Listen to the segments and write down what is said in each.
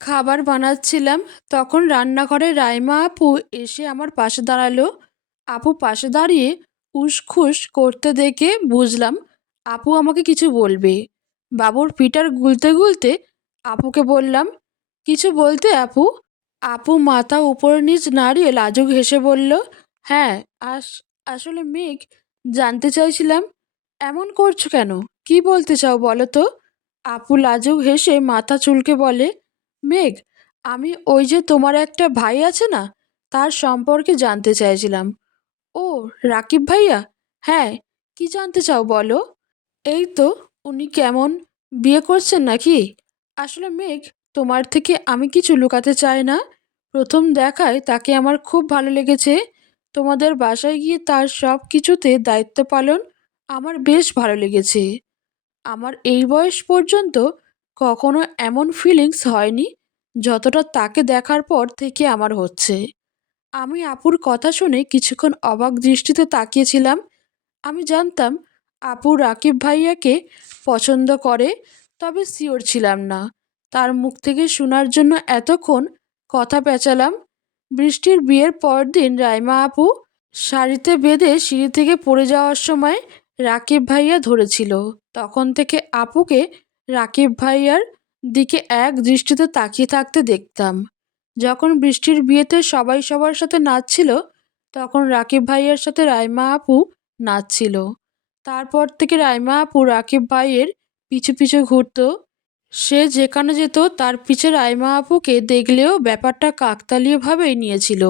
খাবার বানাচ্ছিলাম, তখন রান্নাঘরে রাইমা আপু এসে আমার পাশে দাঁড়ালো। আপু পাশে দাঁড়িয়ে উসখুস করতে দেখে বুঝলাম আপু আমাকে কিছু বলবে। বাবুর পিঠার গুলতে গুলতে আপুকে বললাম, কিছু বলতে আপু? আপু মাথা উপর নিচ নাড়িয়ে লাজুক হেসে বলল, হ্যাঁ। আস আসলে মেঘ, জানতে চাইছিলাম এমন করছো কেন? কি বলতে চাও বলো তো? আপু লাজুক হেসে মাথা চুলকে বলে, মেঘ, আমি ওই যে তোমার একটা ভাই আছে না, তার সম্পর্কে জানতে চাইছিলাম। ও, রাকিব ভাইয়া? হ্যাঁ, কি জানতে চাও বলো। এই তো, উনি কেমন, বিয়ে করছেন নাকি? আসলে মেঘ, তোমার থেকে আমি কিছু লুকাতে চাই না। প্রথম দেখায় তাকে আমার খুব ভালো লেগেছে। তোমাদের বাসায় গিয়ে তার সব কিছুতে দায়িত্ব পালন আমার বেশ ভালো লেগেছে। আমার এই বয়স পর্যন্ত কখনো এমন ফিলিংস হয়নি যতটা তাকে দেখার পর থেকে আমার হচ্ছে। আমি আপুর কথা শুনে কিছুক্ষণ অবাক দৃষ্টিতে তাকিয়েছিলাম। আমি জানতাম আপু রাকিব ভাইয়াকে পছন্দ করে, তবে শিওর ছিলাম না। তার মুখ থেকে শোনার জন্য এতক্ষণ কথা পেঁচালাম। বৃষ্টির বিয়ের পরদিন রাইমা আপু শাড়িতে বেঁধে সিঁড়ি থেকে পড়ে যাওয়ার সময় রাকিব ভাইয়া ধরেছিল। তখন থেকে আপুকে রাকিব ভাইয়ার দিকে এক দৃষ্টিতে তাকিয়ে থাকতে দেখতাম। যখন বৃষ্টির বিয়েতে সবাই সবার সাথে নাচছিল, তখন রাকিব ভাইয়ার সাথে রাইমা আপু নাচছিল। তারপর থেকে রাইমা আপু রাকিব ভাইয়ের পিছু পিছু ঘুরতো। সে যেখানে যেত তার পিছে রাইমা আপুকে দেখলেও ব্যাপারটা কাকতালীয়ভাবেই নিয়েছিল।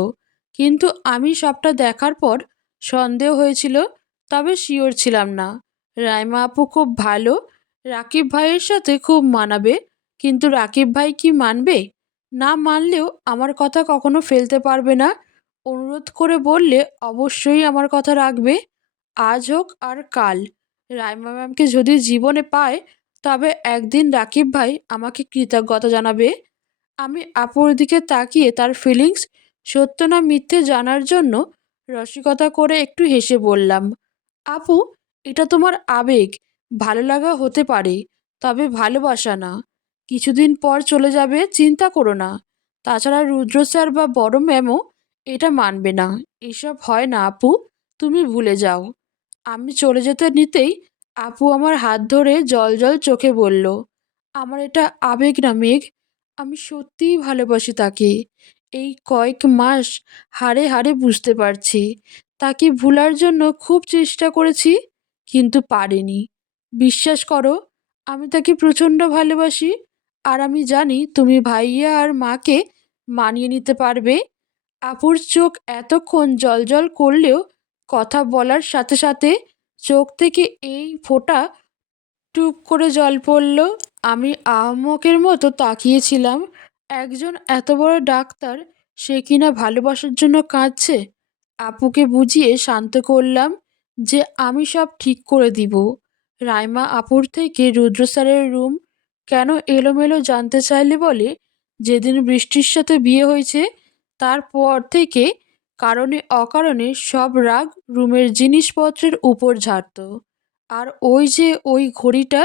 কিন্তু আমি সবটা দেখার পর সন্দেহ হয়েছিল, তবে শিওর ছিলাম না। রাইমা আপু খুব ভালো, রাকিব ভাইয়ের সাথে খুব মানাবে, কিন্তু রাকিব ভাই কি মানবে? না মানলেও আমার কথা কখনো ফেলতে পারবে না। অনুরোধ করে বললে অবশ্যই আমার কথা রাখবে। আজ হোক আর কাল রাইমা ম্যামকে যদি জীবনে পায়, তবে একদিন রাকিব ভাই আমাকে কৃতজ্ঞতা জানাবে। আমি আপুর দিকে তাকিয়ে তার ফিলিংস সত্য না মিথ্যে জানার জন্য রসিকতা করে একটু হেসে বললাম, আপু, এটা তোমার আবেগ, ভালো লাগা হতে পারে, তবে ভালোবাসা না। কিছুদিন পর চলে যাবে, চিন্তা করো না। তাছাড়া রুদ্র স্যার বা বড় ম্যামও এটা মানবে না। এসব হয় না আপু, তুমি ভুলে যাও। আমি চলে যেতে নিতেই আপু আমার হাত ধরে জল চোখে বলল, আমার এটা আবেগ না মেঘ, আমি সত্যিই ভালোবাসি তাকে। এই কয়েক মাস হাড়ে হাড়ে বুঝতে পারছি। তাকে ভুলার জন্য খুব চেষ্টা করেছি, কিন্তু পারিনি। বিশ্বাস করো, আমি তাকে প্রচণ্ড ভালোবাসি। আর আমি জানি তুমি ভাইয়া আর মাকে মানিয়ে নিতে পারবে। আপুর চোখ এতক্ষণ জ্বলজ্বল করলেও কথা বলার সাথে সাথে চোখ থেকে এই ফোঁটা টুপ করে জল পড়ল। আমি আহাম্মকের মতো তাকিয়েছিলাম। একজন এত বড় ডাক্তার, সে কিনা ভালোবাসার জন্য কাঁদছে। আপুকে বুঝিয়ে শান্ত করলাম যে আমি সব ঠিক করে দিব। রাইমা আপুর থেকে রুদ্র স্যারের রুম কেন এলোমেলো জানতে চাইলে বলে, যেদিন বৃষ্টির সাথে বিয়ে হয়েছে তারপর থেকে কারণে অকারণে সব রাগ রুমের জিনিসপত্রের উপর ঝাড়ত। আর ওই যে ওই ঘড়িটা,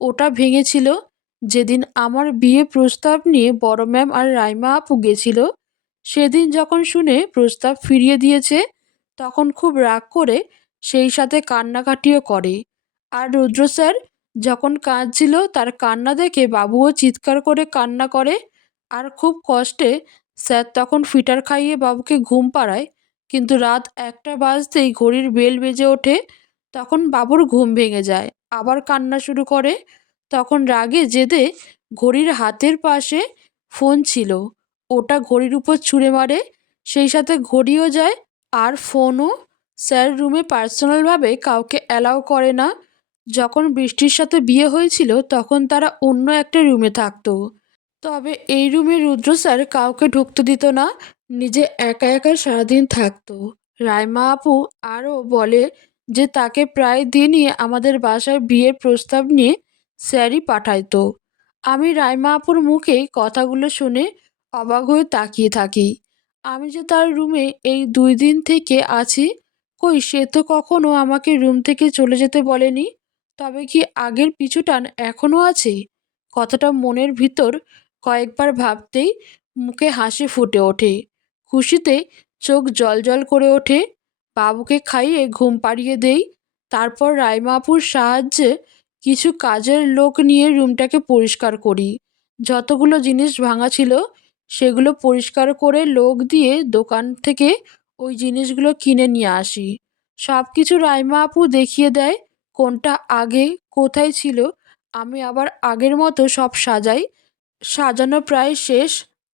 ওটা ভেঙেছিল যেদিন আমার বিয়ে প্রস্তাব নিয়ে বড় ম্যাম আর রাইমা আপু গেছিল। সেদিন যখন শুনে প্রস্তাব ফিরিয়ে দিয়েছে, তখন খুব রাগ করে সেই সাথে কান্নাকাটিও করে। আর রুদ্র স্যার যখন কাঁদছিল তার কান্না দেখে বাবুও চিৎকার করে কান্না করে। আর খুব কষ্টে স্যার তখন ফিটার খাইয়ে বাবুকে ঘুম পাড়ায়, কিন্তু রাত 1টা বাজতেই ঘড়ির বেল বেজে ওঠে। তখন বাবুর ঘুম ভেঙে যায়, আবার কান্না শুরু করে। তখন রাগে জেদে ঘড়ির হাতের পাশে ফোন ছিল, ওটা ঘড়ির উপর ছুঁড়ে মারে। সেই সাথে ঘড়িও যায় আর ফোনও। স্যার রুমে পার্সোনালভাবে কাউকে অ্যালাউ করে না। যখন বৃষ্টির সাথে বিয়ে হয়েছিল তখন তারা অন্য একটা রুমে থাকতো, তবে এই রুমে রুদ্র স্যার কাউকে ঢুকতে দিত না। নিজে একা একা সারাদিন থাকতো। রাইমা আপু আরও বলে যে তাকে প্রায় দিনই আমাদের বাসায় বিয়ের প্রস্তাব নিয়ে স্যারই পাঠাইতো। আমি রাইমা আপুর মুখে কথাগুলো শুনে অবাক হয়ে তাকিয়ে থাকি। আমি যে তার রুমে এই 2 দিন থেকে আছি, কই সে তো কখনো আমাকে রুম থেকে চলে যেতে বলেনি। তবে কি আগের পিছুটান এখনও আছে? কথাটা মনের ভিতর কয়েকবার ভাবতেই মুখে হাসি ফুটে ওঠে। খুশিতে চোখ জ্বলজ্বল করে ওঠে। বাবুকে খাইয়ে ঘুম পাড়িয়ে দেই। তারপর রাইমা আপুর সাহায্যে কিছু কাজের লোক নিয়ে রুমটাকে পরিষ্কার করি। যতগুলো জিনিস ভাঙা ছিল সেগুলো পরিষ্কার করে লোক দিয়ে দোকান থেকে ওই জিনিসগুলো কিনে নিয়ে আসি। সব কিছু রাইমা আপু দেখিয়ে দেয় কোনটা আগে কোথায় ছিল। আমি আবার আগের মতো সব সাজাই। সাজানো প্রায় শেষ।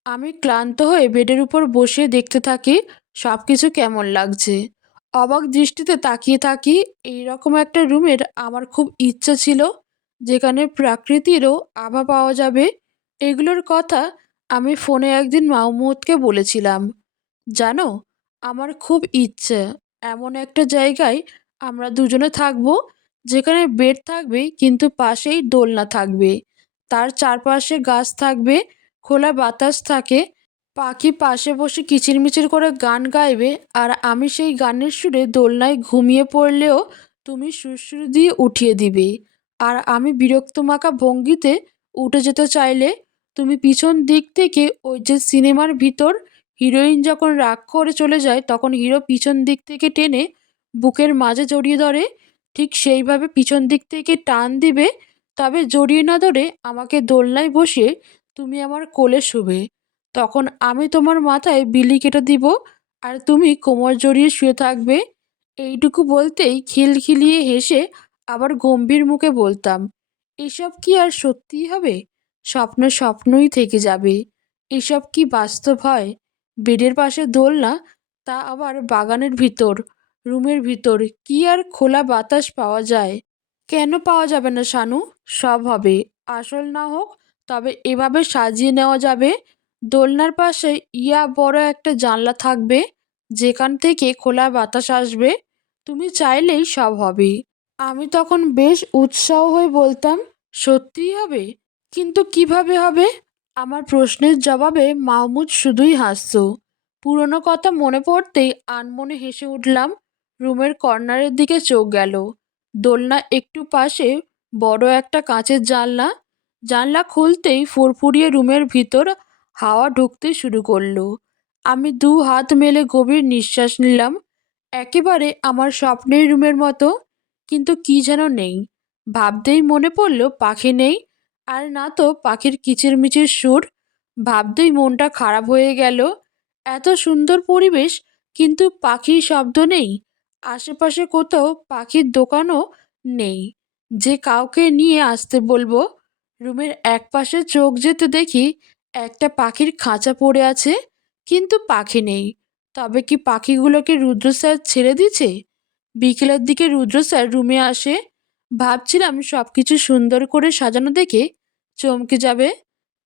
আমি ক্লান্ত হয়ে বেডের উপর বসে দেখতে থাকি সব কিছু কেমন লাগছে। অবাক দৃষ্টিতে তাকিয়ে থাকি। এইরকম একটা রুমের আমার খুব ইচ্ছা ছিল, যেখানে প্রকৃতিরও আভা পাওয়া যাবে। এগুলোর কথা আমি ফোনে একদিন মাহমুদকে বলেছিলাম। জানো, আমার খুব ইচ্ছে এমন একটা জায়গায় আমরা দুজনে থাকবো, যেখানে বেড থাকবে কিন্তু পাশেই দোলনা থাকবে, তার চারপাশে গাছ থাকবে, খোলা বাতাস থাকে, পাখি পাশে বসে কিচিরমিচির করে গান গাইবে, আর আমি সেই গানের সুরে দোলনায় ঘুমিয়ে পড়লেও তুমি সুরসুর দিয়ে উঠিয়ে দিবে। আর আমি বিরক্ত মাখা ভঙ্গিতে উঠে যেতে চাইলে তুমি পিছন দিক থেকে, ওই যে সিনেমার ভিতর হিরোইন যখন রাগ করে চলে যায় তখন হিরো পিছন দিক থেকে টেনে বুকের মাঝে জড়িয়ে ধরে, ঠিক সেইভাবে পিছন দিক থেকে টান দিবে। তবে জড়িয়ে না ধরে আমাকে দোলনায় বসিয়ে তুমি আমার কোলে শুবে। তখন আমি তোমার মাথায় বিলি কেটে দিব আর তুমি কোমর জড়িয়ে শুয়ে থাকবে। এইটুকু বলতেই খিলখিলিয়ে হেসে আবার গম্ভীর মুখে বলতাম, এসব কি আর সত্যিই হবে? স্বপ্ন স্বপ্নই থেকে যাবে। এসব কি বাস্তব হয়? বেডের পাশে দোলনা, তা আবার বাগানের ভিতর, রুমের ভিতর, কি আর খোলা বাতাস পাওয়া যায়? কেন পাওয়া যাবে না শানু? সব হবে। আসল না হোক, তবে এভাবে সাজিয়ে নেওয়া যাবে। দোলনার পাশে বড় একটা জানলা থাকবে, যেখান থেকে খোলা বাতাস আসবে। তুমি চাইলেই সব হবে। আমি তখন বেশ উৎসাহ হয়ে বলতাম, সত্যিই হবে? কিন্তু কিভাবে হবে? আমার প্রশ্নের জবাবে মাহমুদ শুধুই হাসত। পুরনো কথা মনে পড়তেই আনমনে হেসে উঠলাম। রুমের কর্নারের দিকে চোখ গেল। দোলনা একটু পাশে বড় একটা কাঁচের জানলা। জানলা খুলতেই ফুরফুরিয়ে রুমের ভিতর হাওয়া ঢুকতে শুরু করলো। আমি দু হাত মেলে গভীর নিঃশ্বাস নিলাম। একেবারে আমার স্বপ্নের রুমের মতো। কিন্তু কি যেন নেই। ভাবতেই মনে পড়ল পাখি নেই। আর না তো পাখির কিচিরমিচির সুর। ভাবতেই মনটা খারাপ হয়ে গেল। এত সুন্দর পরিবেশ, কিন্তু পাখির শব্দ নেই। আশেপাশে কোথাও পাখির দোকানও নেই যে কাউকে নিয়ে আসতে বলবো। রুমের একপাশে চোখ যেতে দেখি একটা পাখির খাঁচা পড়ে আছে, কিন্তু পাখি নেই। তবে কি পাখিগুলোকে রুদ্র স্যার ছেড়ে দিয়েছে? বিকেলের দিকে রুদ্র স্যার রুমে আসে। ভাবছিলাম সব কিছু সুন্দর করে সাজানো দেখে চমকে যাবে,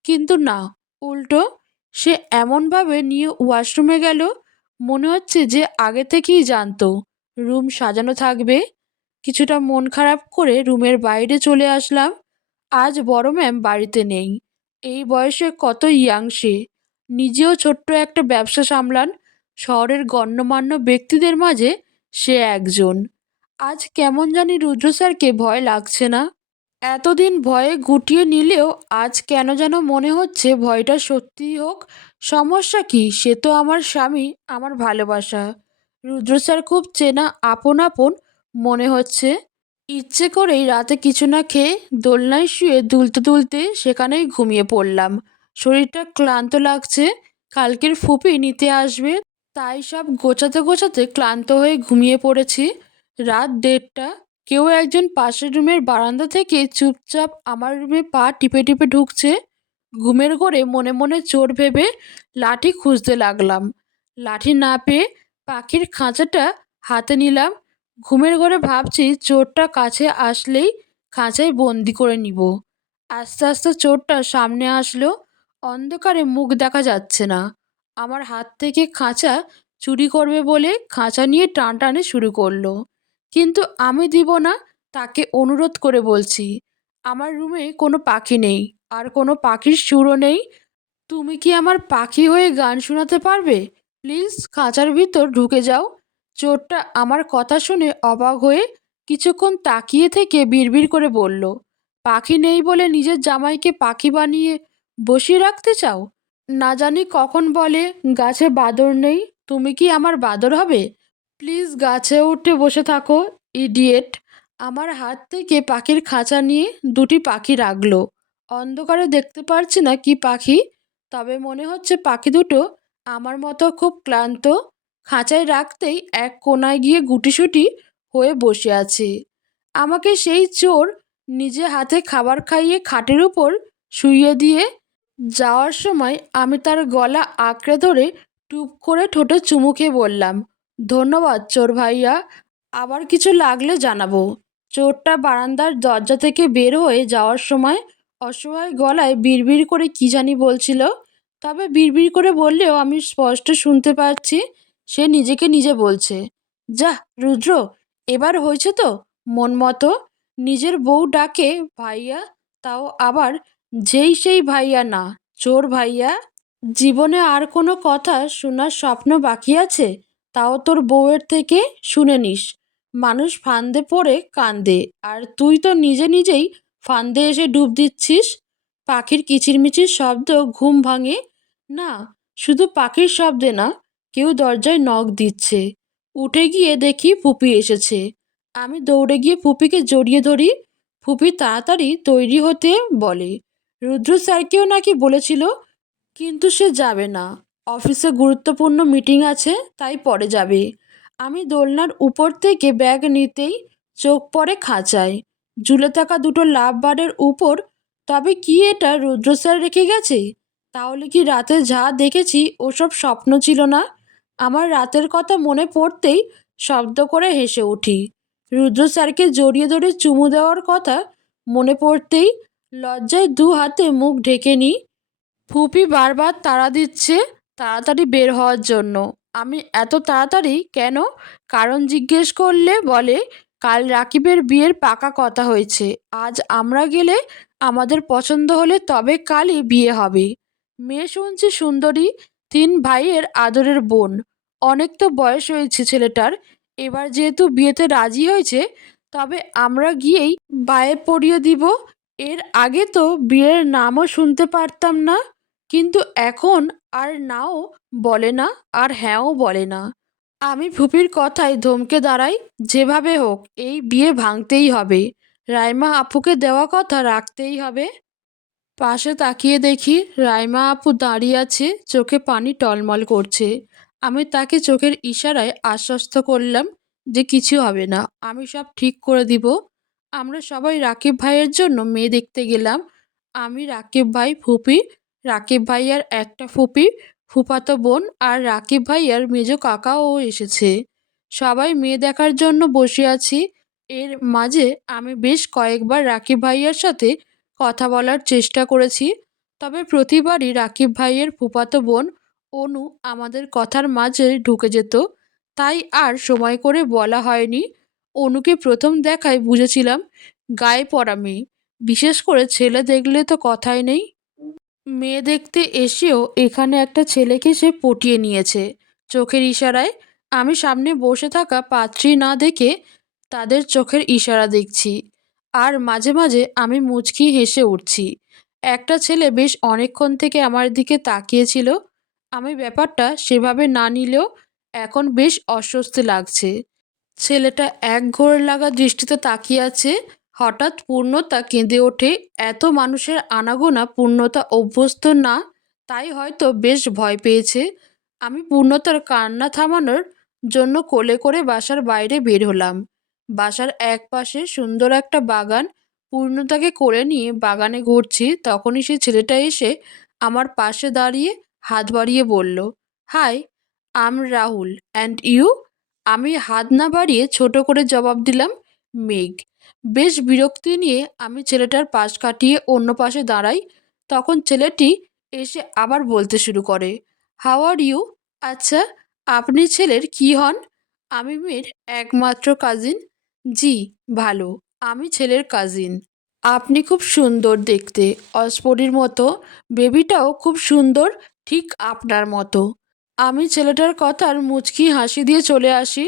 কিন্তু না, উল্টো সে এমনভাবে নিয়ে ওয়াশরুমে গেল, মনে হচ্ছে যে আগে থেকেই জানতো রুম সাজানো থাকবে। কিছুটা মন খারাপ করে রুমের বাইরে চলে আসলাম। আজ বড় ম্যাম বাড়িতে নেই। এই বয়সে কত ইয়াং সে। নিজেও ছোট্ট একটা ব্যবসা সামলান। শহরের গণ্যমান্য ব্যক্তিদের মাঝে সে একজন। আজ কেমন জানি রুদ্র স্যারকে ভয় লাগছে না। এতদিন ভয়ে গুটিয়ে নিলেও আজ কেন যেন মনে হচ্ছে ভয়টা সত্যিই হোক। সমস্যা কি? সে তো আমার স্বামী, আমার ভালোবাসা। রুদ্র স্যার খুব চেনা আপন আপন মনে হচ্ছে। ইচ্ছে করেই রাতে কিছু না খেয়ে দোলনায় শুয়ে দুলতে দুলতে সেখানেই ঘুমিয়ে পড়লাম। শরীরটা ক্লান্ত লাগছে। কালকের ফুপি নিতে আসবে, তাই সব গোছাতে গোছাতে ক্লান্ত হয়ে ঘুমিয়ে পড়েছি। রাত 1:30। কেউ একজন পাশের রুমের বারান্দা থেকে চুপচাপ আমার রুমে পা টিপে টিপে ঢুকছে। ঘুমের ঘোরে মনে মনে চোর ভেবে লাঠি খুঁজতে লাগলাম। লাঠি না পেয়ে পাখির খাঁচাটা হাতে নিলাম। ঘুমের ঘরে ভাবছি চোরটা কাছে আসলেই খাঁচায় বন্দি করে নিব। আস্তে আস্তে চোরটা সামনে আসলো। অন্ধকারে মুখ দেখা যাচ্ছে না। আমার হাত থেকে খাঁচা চুরি করবে বলে খাঁচা নিয়ে টানটানি শুরু করলো। কিন্তু আমি দিব না। তাকে অনুরোধ করে বলছি, আমার রুমে কোনো পাখি নেই, আর কোনো পাখির সুরও নেই। তুমি কি আমার পাখি হয়ে গান শোনাতে পারবে? প্লিজ খাঁচার ভিতর ঢুকে যাও। চোরটা আমার কথা শুনে অবাক হয়ে কিছুক্ষণ তাকিয়ে থেকে বিড়বিড় করে বলল, পাখি নেই বলে নিজের জামাইকে পাখি বানিয়ে বসিয়ে রাখতে চাও? না জানি কখন বলে গাছে বাদর নেই, তুমি কি আমার বাদর হবে? প্লিজ গাছে উঠে বসে থাকো, ইডিয়েট। আমার হাত থেকে পাখির খাঁচা নিয়ে দুটি পাখি রাখলো। অন্ধকারে দেখতে পারছি না কি পাখি, তবে মনে হচ্ছে পাখি দুটো আমার মতো খুব ক্লান্ত। খাঁচায় রাখতেই এক কোণায় গিয়ে গুটিসুটি হয়ে বসে আছে। আমাকে সেই চোর নিজে হাতে খাবার খাইয়ে খাটের উপর শুইয়ে দিয়ে যাওয়ার সময় আমি তার গলা আঁকড়ে ধরে টুপ করে ঠোঁটে চুমু খেয়ে বললাম, ধন্যবাদ চোর ভাইয়া, আবার কিছু লাগলে জানাবো। চোরটা বারান্দার দরজা থেকে বের হয়ে যাওয়ার সময় অসহায় গলায় বিড়বিড় করে কি জানি বলছিল, তবে বিড়বিড় করে বললেও আমি স্পষ্ট শুনতে পাচ্ছি সে নিজেকে নিজে বলছে, যাহ রুদ্র, এবার হয়েছে তো মন মতো। নিজের বউ ডাকে ভাইয়া, তাও আবার যেই সেই ভাইয়া না, চোর ভাইয়া। জীবনে আর কোনো কথা শোনার স্বপ্ন বাকি আছে? তাও তোর বউয়ের থেকে শুনে নিস। মানুষ ফাঁদে পড়ে কাঁদে, আর তুই তো নিজে নিজেই ফাঁদে এসে ডুব দিচ্ছিস। পাখির কিচিরমিচির শব্দ ঘুম ভাঙে না, শুধু পাখির শব্দে না, কেউ দরজায় নখ দিচ্ছে। উঠে গিয়ে দেখি ফুপি এসেছে। আমি দৌড়ে গিয়ে ফুপিকে জড়িয়ে ধরি। ফুপি তাড়াতাড়ি তৈরি হতে বলে। রুদ্র স্যারকেও নাকি বলেছিল, কিন্তু সে যাবে না, অফিসে গুরুত্বপূর্ণ মিটিং আছে, তাই পরে যাবে। আমি দোলনার উপর থেকে ব্যাগ নিতেই চোখ পড়ে খাঁচায় ঝুলে থাকা দুটো লাভ বার্ডের উপর। তবে কি এটা রুদ্র স্যার রেখে গেছে? তাহলে কি রাতে যা দেখেছি ওসব স্বপ্ন ছিল না? আমার রাতের কথা মনে পড়তেই শব্দ করে হেসে উঠি। রুদ্র স্যারকে জড়িয়ে ধরে চুমু দেওয়ার কথা মনে পড়তেই লজ্জায় দু হাতে মুখ ঢেকে নিই। ফুপি বারবার তাড়া দিচ্ছে তাড়াতাড়ি বের হওয়ার জন্য। আমি এত তাড়াতাড়ি কেন কারণ জিজ্ঞেস করলে বলে, কাল রাকিবের বিয়ের পাকা কথা হয়েছে, আজ আমরা গেলে আমাদের পছন্দ হলে তবে কালই বিয়ে হবে। মেয়ে শুনছি সুন্দরী, 3 ভাইয়ের আদরের বোন। অনেক তো বয়স হয়েছে ছেলেটার, এবার যেহেতু বিয়েতে রাজি হয়েছে, তবে আমরা গিয়েই বায়ে পড়িয়ে দিব। এর আগে তো বিয়ের নামও শুনতে পারতাম না, কিন্তু এখন আর নাও বলে না, আর হ্যাঁও বলে না। আমি ফুপির কথায় ধমকে দাঁড়াই, যেভাবে হোক এই বিয়ে ভাঙতেই হবে, রাইমা আপুকে দেওয়া কথা রাখতেই হবে। পাশে তাকিয়ে দেখি রাইমা আপু দাঁড়িয়ে আছে, চোখে পানি টলমল করছে। আমি তাকে চোখের ইশারায় আশ্বস্ত করলাম যে কিছু হবে না, আমি সব ঠিক করে দিব। আমরা সবাই রাকিব ভাইয়ের জন্য মেয়ে দেখতে গেলাম। আমি, রাকিব ভাই, ফুপি, রাকিব ভাইয়ার একটা ফুপি, ফুফাতো বোন আর রাকিব ভাইয়ার মেজ কাকাও এসেছে। সবাই মেয়ে দেখার জন্য বসে আছি। এর মাঝে আমি বেশ কয়েকবার রাকিব ভাইয়ার সাথে কথা বলার চেষ্টা করেছি, তবে প্রতিবারই রাকিব ভাইয়ের ফুফাতো বোন অনু আমাদের কথার মাঝে ঢুকে যেত, তাই আর সময় করে বলা হয়নি। অনুকে প্রথম দেখায় বুঝেছিলাম গায়ে পড়া মেয়ে, বিশেষ করে ছেলে দেখলে তো কথাই নেই। মেয়ে দেখতে এসেও এখানে একটা ছেলেকে সে পটিয়ে নিয়েছে চোখের ইশারায়। আমি সামনে বসে থাকা পাত্রী না দেখে তাদের চোখের ইশারা দেখছি, আর মাঝে মাঝে আমি মুচকি হেসে উঠছি। একটা ছেলে বেশ অনেকক্ষণ থেকে আমার দিকে তাকিয়েছিল। আমি ব্যাপারটা সেভাবে না নিলেও এখন বেশ অস্বস্তি লাগছে। ছেলেটা এক ঘোর লাগা দৃষ্টিতে তাকিয়ে আছে। হঠাৎ পূর্ণতা কেঁদে ওঠে। এত মানুষের আনাগোনা পূর্ণতা অভ্যস্ত না, তাই হয়তো বেশ ভয় পেয়েছে। আমি পূর্ণতার কান্না থামানোর জন্য কোলে করে বাসার বাইরে বের হলাম। বাসার এক পাশে সুন্দর একটা বাগান। পূর্ণতাকে কোলে নিয়ে বাগানে ঘুরছি, তখনই সে ছেলেটা এসে আমার পাশে দাঁড়িয়ে হাত বাড়িয়ে বলল, hi, I'm Rahul, and you? আমি হাত না বাড়িয়ে ছোট করে জবাব দিলাম, মেঘ। বেশ বিরক্তি নিয়ে আমি ছেলেটার পাশ কাটিয়ে অন্য পাশে দাঁড়াই। তখন ছেলেটি এসে আবার বলতে শুরু করে, হাউ আর ইউ? আচ্ছা, আপনি ছেলের কি হন? আমি মেয়ের একমাত্র কাজিন। জি, ভালো, আমি ছেলের কাজিন। আপনি খুব সুন্দর দেখতে, অস্পরির মতো। বেবিটাও খুব সুন্দর, ঠিক আপনার মতো। আমি ছেলেটার কথার মুচকি হাসি দিয়ে চলে আসি।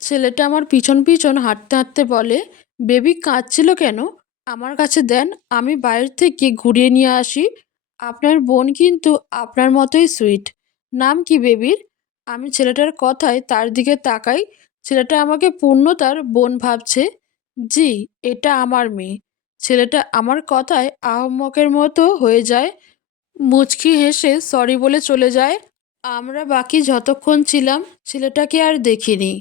ছেলেটা আমার পিছন পিছন হাঁটতে হাঁটতে বলে, বেবি কাঁদছিল কেন? আমার কাছে দেন, আমি বাইরে থেকে ঘুরিয়ে নিয়ে আসি। আপনার বোন কিন্তু আপনার মতোই সুইট। নাম কি বেবির? আমি ছেলেটার কথায় তার দিকে তাকাই। ছেলেটা আমাকে পূর্ণতার বোন ভাবছে। জি, এটা আমার মেয়ে। ছেলেটা আমার কথায় আহম্মকের মতো হয়ে যায়, মুচকি হেসে সরি বলে চলে যায়। আমরা বাকি যতক্ষণ ছিলাম ছেলেটাকে আর দেখিনি।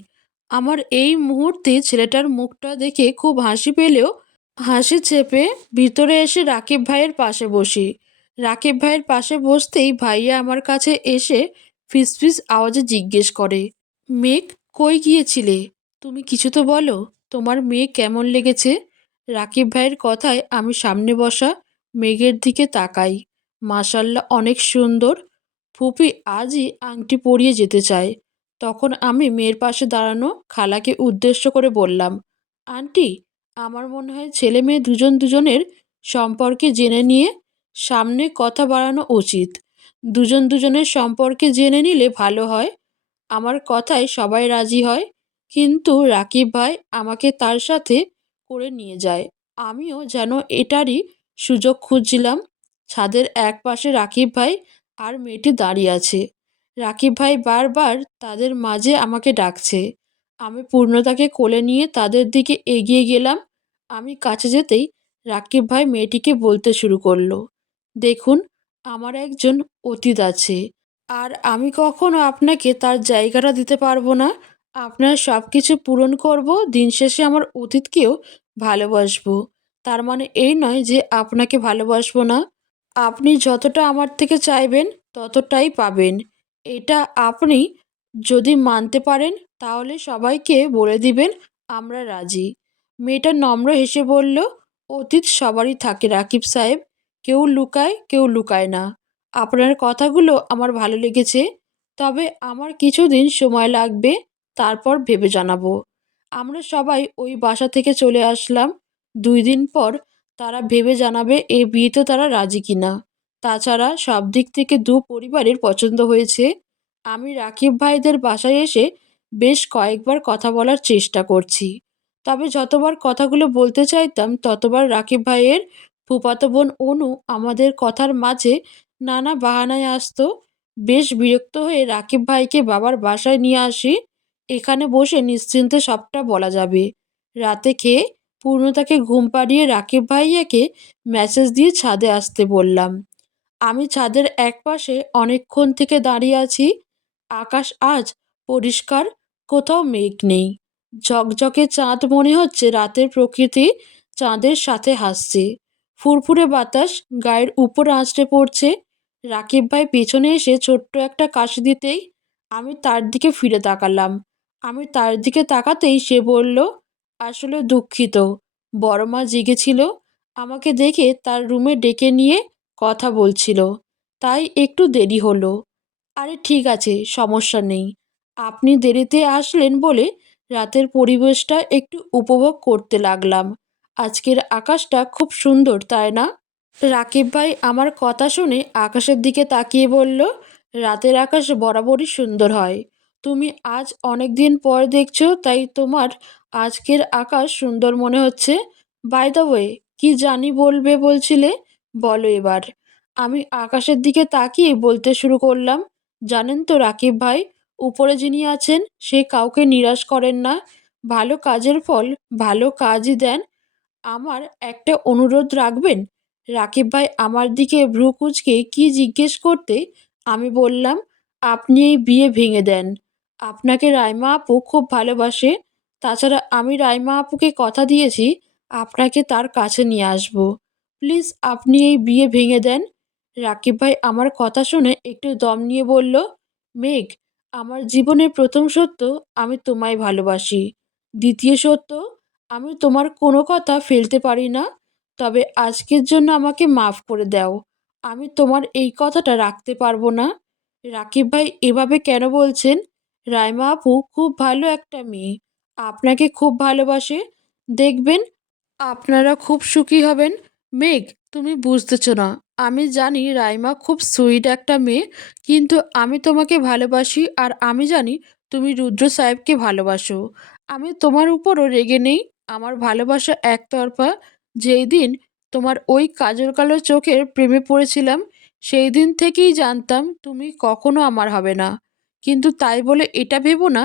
আমার এই মুহূর্তে ছেলেটার মুখটা দেখে খুব হাসি পেলেও হাসি চেপে ভিতরে এসে রাকিব ভাইয়ের পাশে বসি। রাকিব ভাইয়ের পাশে বসতেই ভাইয়া আমার কাছে এসে ফিসফিস আওয়াজে জিজ্ঞেস করে, মেঘ, কই গিয়েছিলে? তুমি কিছু তো বলো, তোমার মেয়ে কেমন লেগেছে? রাকিব ভাইয়ের কথায় আমি সামনে বসা মেঘের দিকে তাকাই। মাশাল্লাহ, অনেক সুন্দর। ফুপি আজই আংটি পরিয়ে যেতে চায়। তখন আমি মেয়ের পাশে দাঁড়ানো খালাকে উদ্দেশ্য করে বললাম, আন্টি, আমার মনে হয় ছেলে মেয়ে দুজন দুজনের সম্পর্কে জেনে নিয়ে সামনে কথা বাড়ানো উচিত। দুজন দুজনের সম্পর্কে জেনে নিলে ভালো হয়। আমার কথায় সবাই রাজি হয়, কিন্তু রাকিব ভাই আমাকে তার সাথে করে নিয়ে যায়। আমিও যেন এটারই সুযোগ খুঁজছিলাম। ছাদের এক পাশে রাকিব ভাই আর মেয়েটি দাঁড়িয়ে আছে। রাকিব ভাই বারবার তাদের মাঝে আমাকে ডাকছে। আমি পূর্ণতাকে কোলে নিয়ে তাদের দিকে এগিয়ে গেলাম। আমি কাছে যেতেই রাকিব ভাই মেয়েটিকে বলতে শুরু করলো, দেখুন, আমার একজন অতীত আছে, আর আমি কখনো আপনাকে তার জায়গাটা দিতে পারবো না। আপনার সব কিছু পূরণ করব, দিন শেষে আমার অতীতকেও ভালোবাসবো। তার মানে এই নয় যে আপনাকে ভালোবাসবো না। আপনি যতটা আমার থেকে চাইবেন ততটাই পাবেন। এটা আপনি যদি মানতে পারেন তাহলে সবাইকে বলে দিবেন আমরা রাজি। মেয়েটা নম্র হেসে বলল, অতীত সবারই থাকে রাকিব সাহেব, কেউ লুকায় কেউ লুকায় না। আপনার কথাগুলো আমার ভালো লেগেছে, তবে আমার কিছুদিন সময় লাগবে, তারপর ভেবে জানাবো। আমরা সবাই ওই বাসা থেকে চলে আসলাম। 2 দিন পর তারা ভেবে জানাবে এই বিয়েতে তারা রাজি কিনা। তাছাড়া সব দিক থেকে দু পরিবারের পছন্দ হয়েছে। আমি রাকিব ভাইদের বাসায় এসে বেশ কয়েকবার কথা বলার চেষ্টা করছি, তবে যতবার কথাগুলো বলতে চাইতাম ততবার রাকিব ভাইয়ের ফুফাতো বোন অনু আমাদের কথার মাঝে নানা বাহানায় আসতো। বেশ বিরক্ত হয়ে রাকিব ভাইকে বাবার বাসায় নিয়ে আসি। এখানে বসে নিশ্চিন্তে সবটা বলা যাবে। রাতে খেয়ে পূর্ণতাকে ঘুম পাড়িয়ে রাকিব ভাইয়াকে মেসেজ দিয়ে ছাদে আসতে বললাম। আমি ছাদের একপাশে অনেকক্ষণ থেকে দাঁড়িয়ে আছি। আকাশ আজ পরিষ্কার, কোথাও মেঘ নেই। ঝকঝকে চাঁদ, মনে হচ্ছে রাতের প্রকৃতি চাঁদের সাথে হাসছে। ফুরফুরে বাতাস গায়ের উপর আঁচড়ে পড়ছে। রাকিব ভাই পেছনে এসে ছোট্ট একটা কাশি দিতেই আমি তার দিকে ফিরে তাকালাম। আমি তার দিকে তাকাতেই সে বলল, আসলে দুঃখিত, বড় মা জেগেছিল, আমাকে দেখে তার রুমে ডেকে নিয়ে কথা বলছিল, তাই একটু দেরি হলো। আরে ঠিক আছে, সমস্যা নেই। আপনি দেরিতে আসলেন বলে রাতের পরিবেশটা একটু উপভোগ করতে লাগলাম। আজকের আকাশটা খুব সুন্দর, তাই না? রাকিব ভাই আমার কথা শুনে আকাশের দিকে তাকিয়ে বলল, রাতের আকাশ বরাবরই সুন্দর হয়। তুমি আজ অনেক দিন পর দেখছো, তাই তোমার আজকের আকাশ সুন্দর মনে হচ্ছে। বাই দ্য ওয়ে, কি জানি বলবে বলছিলে, বলো এবার। আমি আকাশের দিকে তাকিয়ে বলতে শুরু করলাম, জানেন তো রাকিব ভাই, উপরে যিনি আছেন সে কাউকে নিরাশ করেন না। ভালো কাজের ফল ভালো কাজই দেন। আমার একটা অনুরোধ রাখবেন? রাকিব ভাই আমার দিকে ভ্রু কুঁচকে কি জিজ্ঞেস করতে আমি বললাম, আপনি এই বিয়ে ভেঙে দেন। আপনাকে রাইমা আপু খুব ভালোবাসে। তাছাড়া আমি রাইমা আপুকে কথা দিয়েছি আপনাকে তার কাছে নিয়ে আসবো। প্লিজ আপনি এই বিয়ে ভেঙে দেন। রাকিব ভাই আমার কথা শুনে একটু দম নিয়ে বলল, মেঘ, আমার জীবনের প্রথম সত্য, আমি তোমায় ভালোবাসি। দ্বিতীয় সত্য, আমি তোমার কোনো কথা ফেলতে পারি না। তবে আজকের জন্য আমাকে মাফ করে দাও। আমি তোমার এই কথাটা রাখতে পারবো না। রাকিব ভাই এভাবে কেন বলছেন? রাইমা আপু খুব ভালো একটা মেয়ে, আপনাকে খুব ভালোবাসে। দেখবেন আপনারা খুব সুখী হবেন। মেঘ, তুমি বুঝতেছ না। আমি জানি রাইমা খুব সুইট একটা মেয়ে, কিন্তু আমি তোমাকে ভালোবাসি, আর আমি জানি তুমি রুদ্র সাহেবকে ভালোবাসো। আমি তোমার উপরও রেগে নেই। আমার ভালোবাসা একতরফা। যেই দিন তোমার ওই কাজল কালো চোখের প্রেমে পড়েছিলাম সেই দিন থেকেই জানতাম তুমি কখনো আমার হবে না, কিন্তু তাই বলে এটা ভেবো না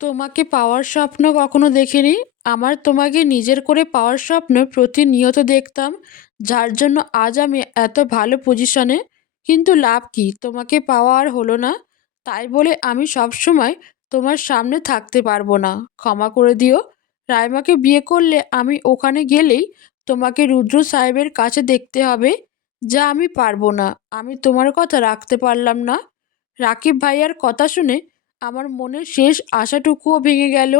তোমাকে পাওয়ার স্বপ্ন কখনো দেখিনি। আমার তোমাকে নিজের করে পাওয়ার স্বপ্ন প্রতিনিয়ত দেখতাম, যার জন্য আজ আমি এত ভালো পজিশনে। কিন্তু লাভ কি, তোমাকে পাওয়া আর হলো না। তাই বলে আমি সবসময় তোমার সামনে থাকতে পারবো না। ক্ষমা করে দিও। রাইমাকে বিয়ে করলে আমি ওখানে গেলেই তোমাকে রুদ্র সাহেবের কাছে দেখতে হবে, যা আমি পারবো না। আমি তোমার কথা রাখতে পারলাম না। রাকিব ভাইয়ার কথা শুনে আমার মনের শেষ আশাটুকুও ভেঙে গেল।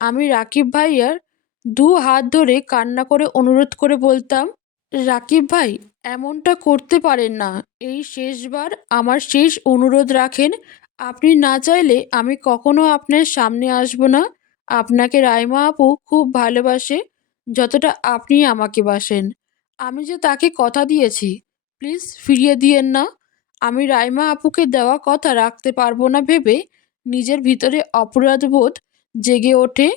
আমি রাকিব ভাইয়ার দু হাত ধরে কান্না করে অনুরোধ করে বলতাম, রাকিব ভাই, এমনটা করতে পারেন না। এই শেষবার আমার শেষ অনুরোধ রাখেন। আপনি না চাইলে আমি কখনো আপনার সামনে আসব না। আপনাকে রাইমা আপু খুব ভালোবাসে, যতটা আপনি আমাকে বাসেন। আমি যে তাকে কথা দিয়েছি, প্লিজ ফিরিয়ে দিয়েন না। আমি রাইমা আপুকে দেওয়া কথা রাখতে পারবো না ভেবে নিজের ভিতরে অপরাধবোধ জেগে ওঠে।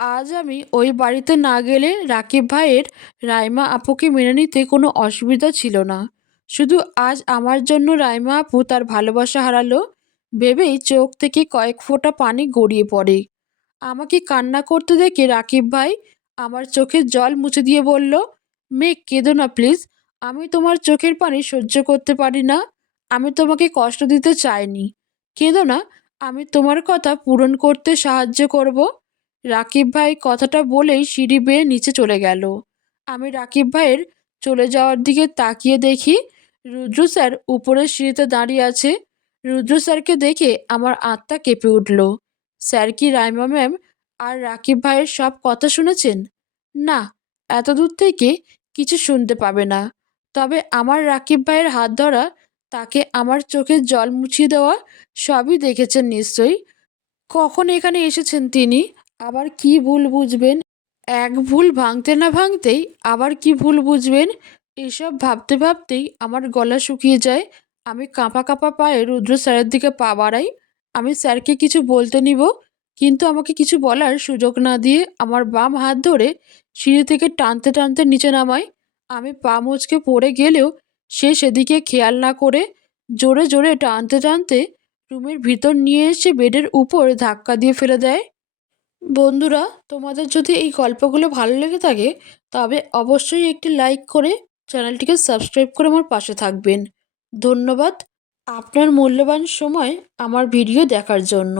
আজ আমি ওই বাড়িতে না গেলে রাকিব ভাইয়ের রাইমা আপুকে মেনে নিতে কোনো অসুবিধা ছিল না। শুধু আজ আমার জন্য রাইমা আপু তার ভালোবাসা হারালো ভেবেই চোখ থেকে কয়েক ফোঁটা পানি গড়িয়ে পড়ে। আমাকে কান্না করতে দেখে রাকিব ভাই আমার চোখের জল মুছে দিয়ে বলল, মেয়ে কেঁদো না প্লিজ। আমি তোমার চোখের পানি সহ্য করতে পারি না। আমি তোমাকে কষ্ট দিতে চাইনি। কেঁদো না, আমি তোমার কথা পূরণ করতে সাহায্য করব। রাকিব ভাই কথাটা বলেই সিঁড়ি বেয়ে নিচে চলে গেল। আমি রাকিব ভাইয়ের চলে যাওয়ার দিকে তাকিয়ে দেখি রুদ্র স্যার উপরের সিঁড়িতে দাঁড়িয়ে আছে। রুদ্র স্যারকে দেখে আমার আত্মা কেঁপে উঠল। স্যার কি রাইমা ম্যাম আর রাকিব ভাইয়ের সব কথা শুনেছেন? না, এত দূর থেকে কিছু শুনতে পাবে না। তবে আমার রাকিব ভাইয়ের হাত ধরা, তাকে আমার চোখের জল মুছিয়ে দেওয়া, সবই দেখেছেন নিশ্চয়ই। কখন এখানে এসেছেন তিনি, আবার কি ভুল বুঝবেন? এক ভুল ভাঙতে না ভাঙতেই আবার কি ভুল বুঝবেন? এসব ভাবতে ভাবতেই আমার গলা শুকিয়ে যায়। আমি কাঁপা কাঁপা পায়ে রুদ্র স্যারের দিকে পা বাড়াই। আমি স্যারকে কিছু বলতে নিব, কিন্তু আমাকে কিছু বলার সুযোগ না দিয়ে আমার বাম হাত ধরে সিঁড়ি থেকে টানতে টানতে নিচে নামায়। আমি পা মুচকে পড়ে গেলেও সে সেদিকে খেয়াল না করে জোরে জোরে টানতে টানতে রুমের ভিতর নিয়ে এসে বেডের উপর ধাক্কা দিয়ে ফেলে দেয়। বন্ধুরা, তোমাদের যদি এই গল্পগুলো ভালো লেগে থাকে তবে অবশ্যই একটি লাইক করে চ্যানেলটিকে সাবস্ক্রাইব করে আমার পাশে থাকবেন। ধন্যবাদ আপনার মূল্যবান সময় আমার ভিডিও দেখার জন্য।